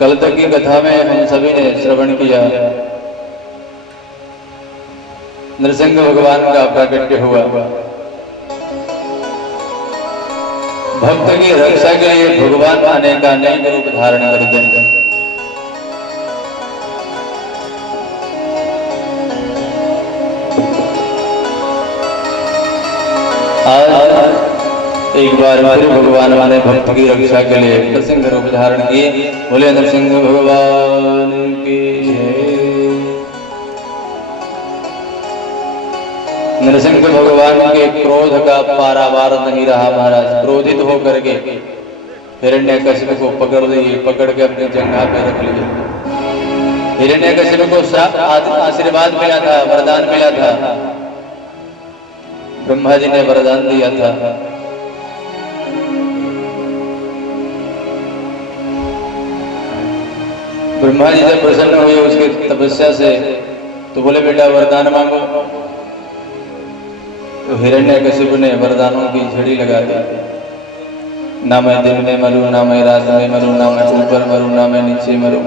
कल तक की कथा में हम सभी ने श्रवण किया, नरसिंह भगवान का प्राकट्य हुआ। भक्त की रक्षा के लिए भगवान आने का नई रूप धारण करते हैं। आज एक बार फिर भगवान ने भक्त की रक्षा के लिए नरसिंह रूप धारण किए। बोले नरसिंह भगवान की जय। नरसिंह भगवान के क्रोध का पारावार नहीं रहा महाराज। क्रोधित होकर के हिरण्यकशिपु को पकड़ लिए, पकड़ के अपनी जंघा पे रख लिए। हिरण्यकशिपु को आशीर्वाद मिला था, वरदान मिला था, ब्रह्मा जी ने वरदान दिया था। ब्रह्मा जी जब प्रसन्न हुए उसके तपस्या से, तो बोले बेटा वरदान मांगो। तो हिरण्यकशिपु ने वरदानों की झड़ी लगा दी। ना मैं दिन में मरूं, ना मैं रात में मरूं, ना मैं ऊपर मरूं, ना मैं नीचे मरूं।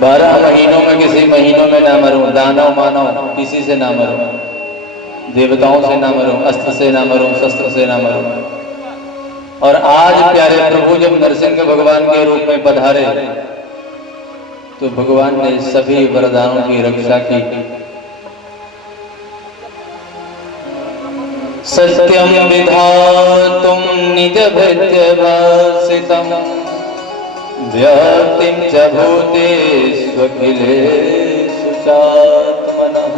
12 महीनों में किसी महीनों में ना मरूं, दानव मानव किसी से ना मरूं, देवताओं से ना मरूं, अस्त्र से ना मरूं, शस्त्र से ना मरूं। और आज प्यारे प्रभु जब नरसिंह भगवान के रूप में पधारे, तो भगवान ने सभी वरदानों की रक्षा की। सत्यम विधातुम निज भृत्य भासितम व्याप्तिम च भूतेषु अखिलेषु चात्मनः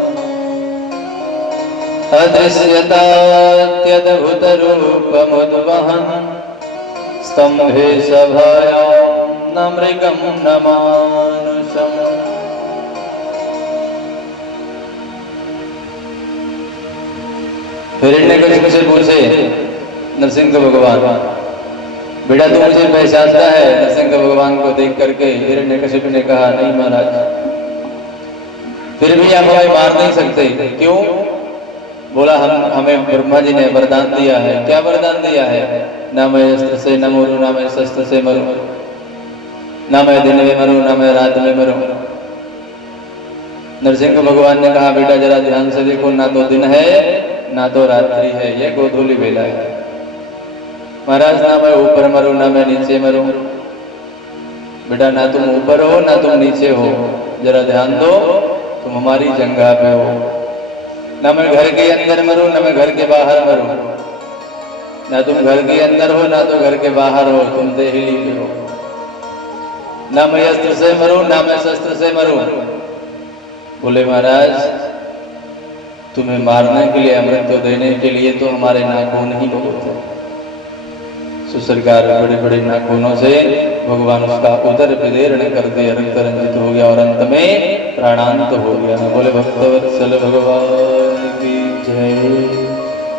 अदृश्यतात्यद्भुतरूपमुद्वहन् स्तम्भे सभायां न मृगं न मानुषम्। हिरण्यकशिपु से पूछे नरसिंह भगवान, बेटा तू मुझे पहचानता है? नरसिंह भगवान को देख करके हिरण्यकशिपु ने कहा नहीं महाराज, फिर भी आप हमें मार नहीं सकते। क्यों? बोला हमें ब्रह्मा जी ने वरदान दिया है। क्या वरदान दिया है? ना मैं अस्त्र से न मरूं, ना मैं शस्त्र से मरूं, ना मैं दिन में मरूं, ना मैं रात में मरूं। नरसिंह भगवान ने कहा बेटा जरा ध्यान से देखो, ना तो दिन है ना तो रात्रि है, ये गोधूली बेला है। महाराज ना मैं ऊपर मरूं, ना मैं नीचे मरूं। बेटा ना तुम ऊपर हो ना तुम नीचे हो, जरा ध्यान दो, तुम हमारी जंघा पे हो। ना मैं घर के अंदर मरूं, ना मैं घर के बाहर मरूं। ना तुम घर के अंदर हो ना तो घर के बाहर हो, तुम देहली में हो। ना मैं अस्त्र से मरूं ना मैं शस्त्र से मरूं। बोले महाराज तुम्हें मारने के लिए, अमृत देने के लिए तो हमारे नाखून ही बहुत है। सो सरकार बड़े बड़े नाखूनों से भगवान उसका उदर विदीर्ण कर दिया, रक्त रंजित हो गया और अंत में प्राणांत हो गया। बोले भक्तवत्सल भगवान की जय,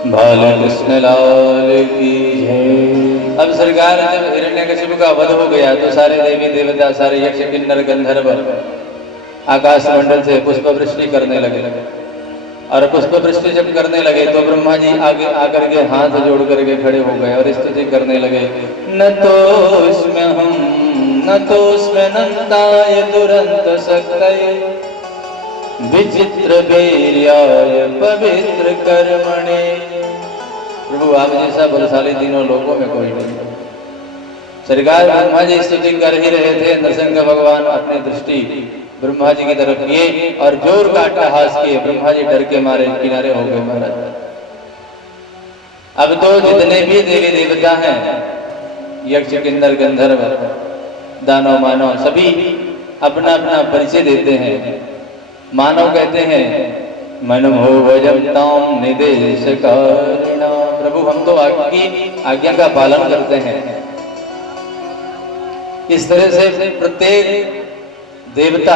बाल कृष्ण लाल की जय। अब सरकार जब हिरण्यकशिपु का वध हो गया तो सारे देवी देवता, सारे यक्ष किन्नर गंधर्व आकाश मंडल से पुष्प वृष्टि करने लगे। और पुष्प वृष्टि जब करने लगे तो ब्रह्मा जी आगे आकर के हाथ जोड़ करके खड़े हो गए और स्तुति करने लगे। न तो इसमें हम न तो उसमें नंदाय दुरंत सक्तय विचित्र वीर्याय पवित्र कर्मणे। प्रभु आप जैसा बलशाली तीनों लोगों में कोई नहीं। सरकार ब्रह्मा जी स्तुति कर ही रहे थे, नरसिंह भगवान अपनी दृष्टि ब्रह्मा जी की तरफ किए और जोर का अट्टहास किए। ब्रह्मा जी डर के मारे किनारे हो गए महाराज। अब तो जितने भी देवी देवता हैं, यक्ष किन्नर गंधर्व दानव मानव, सभी अपना अपना परिचय देते हैं। मानव कहते हैं मन हो भजताम निदेश कारिणा, प्रभु हम तो आपकी आज्ञा का पालन करते हैं। इस तरह से प्रत्येक देवता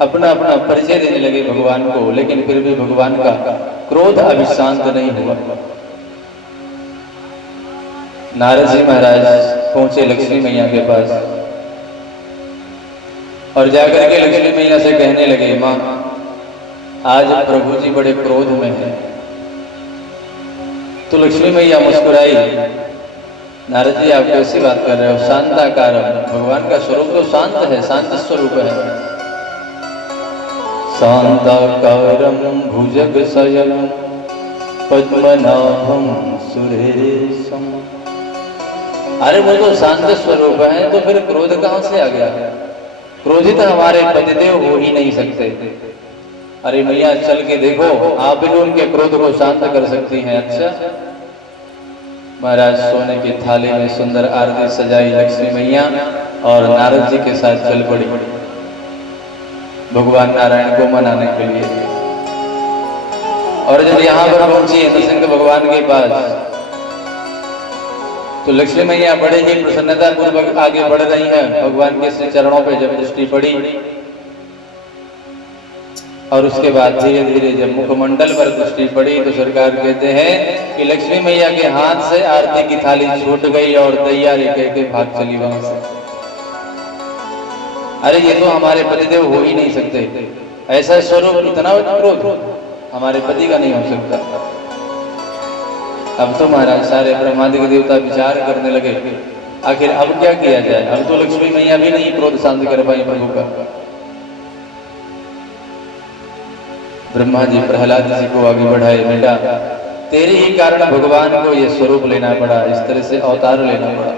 अपना अपना परिचय देने लगे भगवान को, लेकिन फिर भी भगवान का क्रोध अभी शांत नहीं हुआ। नारद जी महाराज पहुंचे लक्ष्मी मैया के पास और जाकर के लक्ष्मी मैया से कहने लगे, माँ आज प्रभु जी बड़े क्रोध में हैं। तो लक्ष्मी मैया मुस्कुराई नारद जी, आप कैसी बात कर रहे हो? शांताकारम, भगवान का स्वरूप तो शांत है, शांत स्वरूप है। शांताकारम भुजग शयनम पद्मनाभम सुरेशम। अरे वो तो शांत स्वरूप है, तो फिर क्रोध कहां से आ गया? क्रोधित हमारे पतिदेव हो ही नहीं सकते। अरे मैया चल के देखो, आप भी उनके क्रोध को शांत कर सकती हैं। अच्छा महाराज, सोने की थाली में सुंदर आरती सजाई लक्ष्मी मैया और नारद जी के साथ चल पड़ी भगवान नारायण को मनाने के लिए। और जब यहाँ पर पहुंची है नरसिंह भगवान के पास, तो लक्ष्मी मैया बड़े ही प्रसन्नता पूर्वक आगे बढ़ रही हैं। भगवान के श्री चरणों पे जब दृष्टि पड़ी और उसके बाद धीरे धीरे जब मुखमंडल पर दृष्टि पड़ी, तो सरकार कहते हैं कि लक्ष्मी मैया के हाथ से आरती की थाली छूट गई और तैयारी कह के भाग चली वहां से। अरे ये तो हमारे पतिदेव हो ही नहीं सकते। ऐसा स्वरूप, इतना क्रोध हमारे पति का नहीं हो सकता। अब तो महाराज सारे ब्रह्मादि के देवता विचार करने लगे, आखिर अब क्या किया जाए? अब तो लक्ष्मी मैया भी नहीं क्रोध शांत कर पाई प्रभु का। ब्रह्मा जी प्रहलाद जी को आगे बढ़ाए, बेटा तेरे ही कारण भगवान को ये स्वरूप लेना पड़ा, इस तरह से अवतार लेना पड़ा।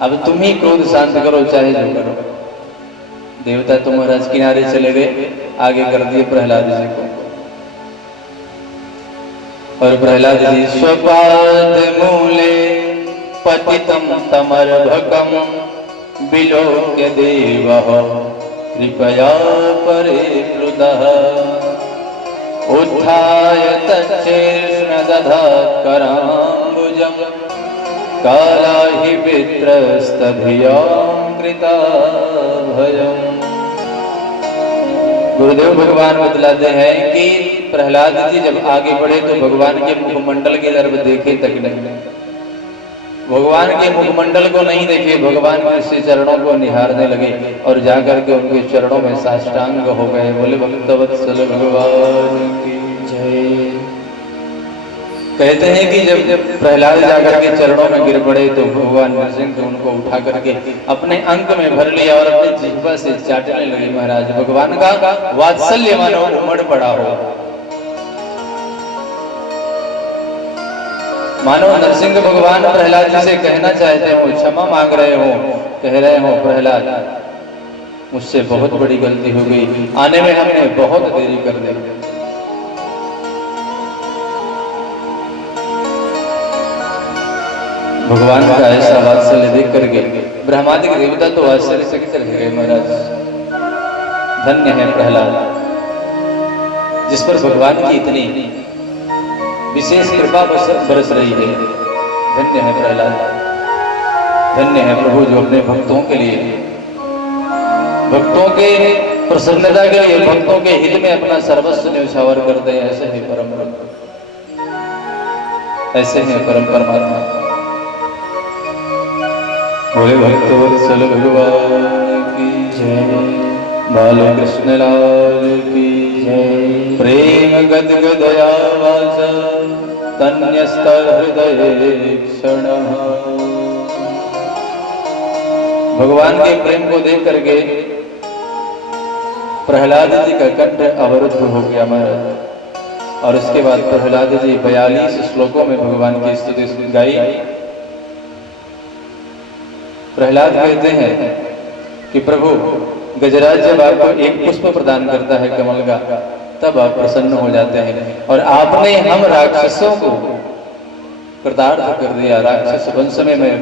अब तुम ही क्रोध शांत करो, चाहे जो करो। देवता तो महाराज किनारे चले गए, आगे कर दिए प्रहलाद जी को। और प्रहलाद जी स्वपाद मूले पतितम तमर्भकम विलोक्य देवः कृपया परिप्लुतः उत्थाय तच्छीर्ष्ण दधात् कराम्बुजं कालाहि पित्रस्तधियां कृता भयम्। गुरुदेव भगवान बतलाते हैं कि प्रहलाद जी जब आगे बढ़े तो भगवान के मुखमंडल की तरफ देखे तक नहीं, भगवान के मुखमंडल को नहीं देखे, भगवान के श्री चरणों को निहारने लगे और जाकर के उनके चरणों में साष्टांग हो गए। बोले भक्तवत्सल भगवान की जय। कहते हैं कि जब प्रहलाद जाकर के चरणों में गिर पड़े तो भगवान नरसिंह उनको उठा करके अपने अंक में भर लिया और अपनी जिह्वा से चाटने लगे। महाराज भगवान का वात्सल्य मानो उमड़ पड़ा हो, मानो नरसिंह भगवान प्रहलाद जी से कहना चाहते हो, क्षमा मांग रहे हो, कह रहे हो प्रहलाद मुझसे बहुत बड़ी गलती हो गई, आने में हमने बहुत देरी कर दी। भगवान का ऐसा वात्सल्य देख करके ब्रह्मादिक देवता तो आश्चर्य से रह गए। महाराज धन्य है प्रहलाद, जिस पर भगवान की इतनी विशेष कृपा बरस रही है। धन्य है प्रहलाद, धन्य है प्रभु जो अपने भक्तों के लिए, भक्तों के प्रसन्नता के लिए, भक्तों के हित में अपना सर्वस्व न्यौछावर करते हैं। ऐसे ही परम, ऐसे हैं परम परमात्मा। बोले भक्तवत्सल भगवान की जय, बाल कृष्ण लाल की जय। प्रेम गदगदया वास तन्यस्त हृदय क्षण। भगवान के प्रेम को देख करके प्रहलाद जी का कंठ अवरुद्ध हो गया महाराज। और उसके बाद प्रहलाद जी 42 श्लोकों में भगवान की स्तुति गाई। प्रहलाद कहते हैं कि प्रभु गजराज जब आपको एक पुष्प प्रदान करता है कमल का, तब आप प्रसन्न हो जाते हैं। और आपने हम राक्षसों को कृतार्थ कर दिया, राक्षस वंश में मैं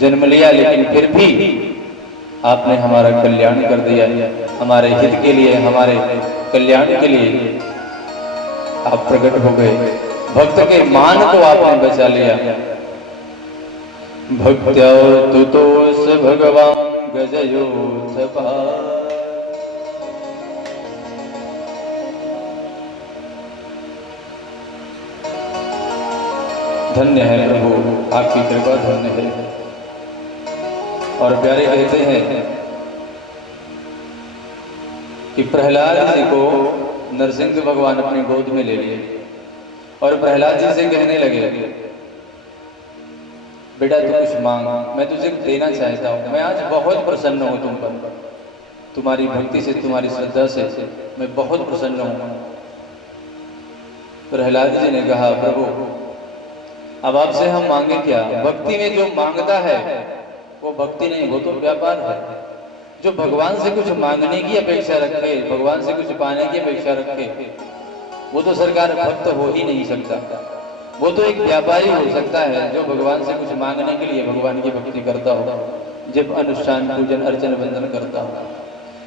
जन्म लिया, लेकिन फिर भी आपने हमारा कल्याण कर दिया। हमारे हित के लिए, हमारे कल्याण के लिए आप प्रकट हो गए। भक्त के मान को आपने बचा लिया। भक्त्या तुतोष भगवान गजयोत्सपाः। धन्य है प्रभु, आपकी कृपा धन्य है। और प्यारे कहते हैं कि प्रहलाद जी को नरसिंह भगवान अपनी गोद में ले लिए और प्रहलाद जी से कहने लगे बेटा तू कुछ मांग, मैं तुझे देना चाहता हूँ। मैं आज बहुत प्रसन्न हूँ तुम पर, तुम्हारी भक्ति से, तुम्हारी श्रद्धा से मैं बहुत प्रसन्न हूँ। प्रहलाद जी ने कहा प्रभु अब आपसे हम मांगे क्या? भक्ति में जो मांगता है वो भक्ति नहीं, वो तो व्यापार है। जो भगवान से कुछ मांगने की अपेक्षा रखे, भगवान से कुछ पाने की अपेक्षा रखे, वो तो सरकार भक्त हो ही नहीं सकता। वो तो एक व्यापारी हो सकता है जो भगवान से कुछ मांगने के लिए भगवान की भक्ति करता हो, जब अनुष्ठान पूजन अर्चन वंदन करता हो।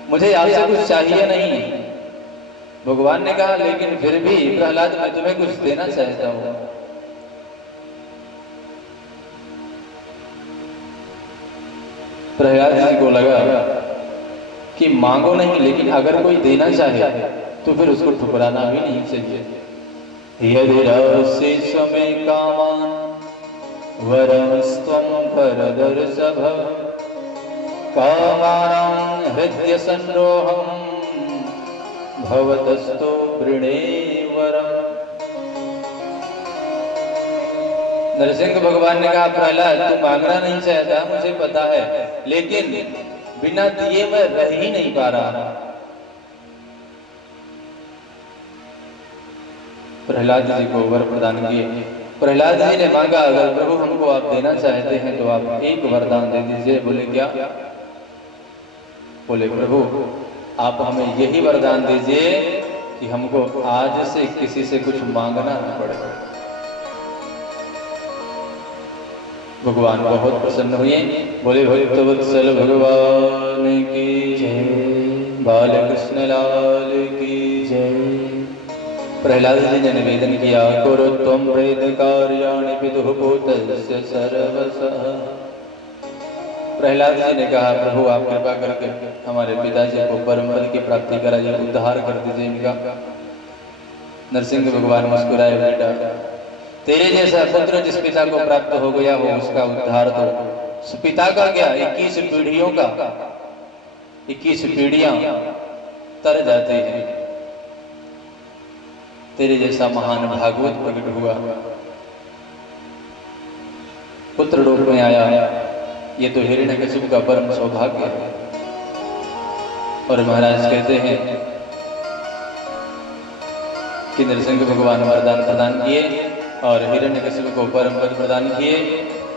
मुझे आपसे कुछ चाहिए नहीं। भगवान ने कहा लेकिन फिर भी प्रहलाद मैं तुम्हें कुछ देना चाहता हूं। प्रहलाद जी को लगा कि मांगो नहीं, लेकिन अगर कोई देना चाहे तो फिर उसको ठुकराना भी नहीं चाहिए। यदि रसि स्वमे कामान वरस्त्वं परदर्शभ कामानां हृदय संरोहम् भवतस्तु वृणे वरम्। नरसिंह भगवान ने कहा प्रहलाद तू मांगना नहीं चाहता मुझे पता है, लेकिन बिना दिए मैं रह ही नहीं पा रहा। प्रहलाद जी को वर प्रदान किए। प्रहलाद जी ने मांगा अगर प्रभु हमको आप देना चाहते हैं तो आप एक वरदान दे दीजिए। बोले क्या? बोले प्रभु आप हमें यही वरदान दीजिए कि हमको आज से किसी से कुछ मांगना न पड़े। भगवान बहुत प्रसन्न हुए। बोले भक्तवत्सल भगवान की जय, बालकृष्ण लाल की जय। प्रहलाद जी ने निवेदन किया कुरु त्वं वेद कार्याणि पितुः पूतस्य सर्वशः। प्रहलाद जी ने कहा प्रभु आप कृपा करके हमारे पिताजी को परम पद की प्राप्ति कराइए, उद्धार कर दीजिए इनका। नरसिंह भगवान मुस्कुराए बेटा तेरे जैसा पुत्र जिस पिता को प्राप्त हो गया हो उसका उद्धार तो पिता का क्या 21 पीढ़ियों का 21 पीढ़ियां तर जाते हैं। तेरे जैसा महान भागवत प्रकट हुआ, पुत्र रूप में आया, ये तो हिरण्यकशिपु का परम सौभाग्य है। और महाराज कहते हैं कि नरसिंह भगवान वरदान प्रदान किए और हिरण्यकशिपु को परम पद प्रदान किए।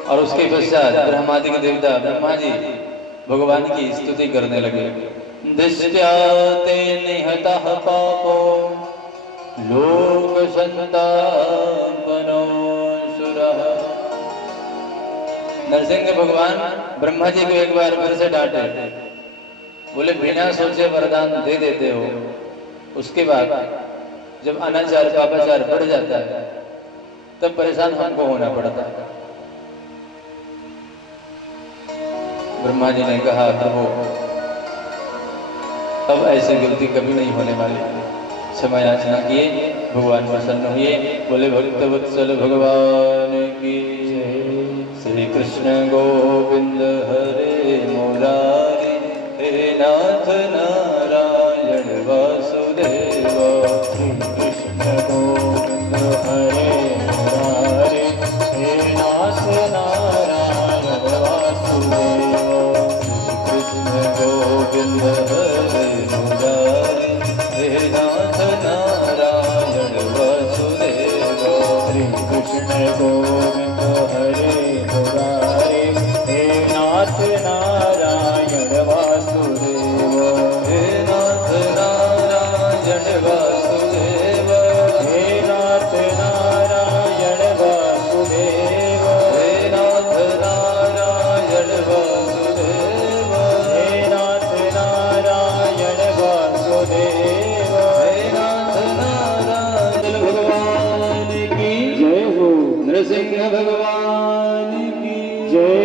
और उसके पश्चात ब्रह्मादि के देवता ब्रह्मा जी भगवान की स्तुति करने लगे। दृष्ट्या ते निहतः पापो लोक संतापनो सुरः। नरसिंह भगवान ब्रह्मा जी को एक बार फिर से डांटे। बोले बिना सोचे वरदान दे देते हो, उसके बाद जब अनाचार पापाचार बढ़ जाता है तब परेशान हमको होना पड़ता है। ब्रह्मा जी ने कहा प्रभु अब ऐसी गलती कभी नहीं होने वाली, क्षमा याचना किए। भगवान प्रसन्न हुए। बोले भक्तवत्सल भगवान की जय। श्री कृष्ण गोविंद हरे मुरारी हे नाथ नारायण वासुदेव। श्री कृष्ण गोविंद हरे मुरारी हे नाथ नारायण वासुदेव। श्री कृष्ण गोविंद हरे मुरारी हे नाथ नारायण वासुदेव। श्री कृष्ण गोविंद हरे मुरारी हे नाथ नारायण वासुदेव। हे नाथ नारायण वासुदेव। हे नाथ नारायण वासुदेव। हे नाथ नारायण वासुदेव। हे नाथ नारायण वासुदेव। हे नाथ नारायण भगवान की जय हो। नरसिंह भगवान की जय।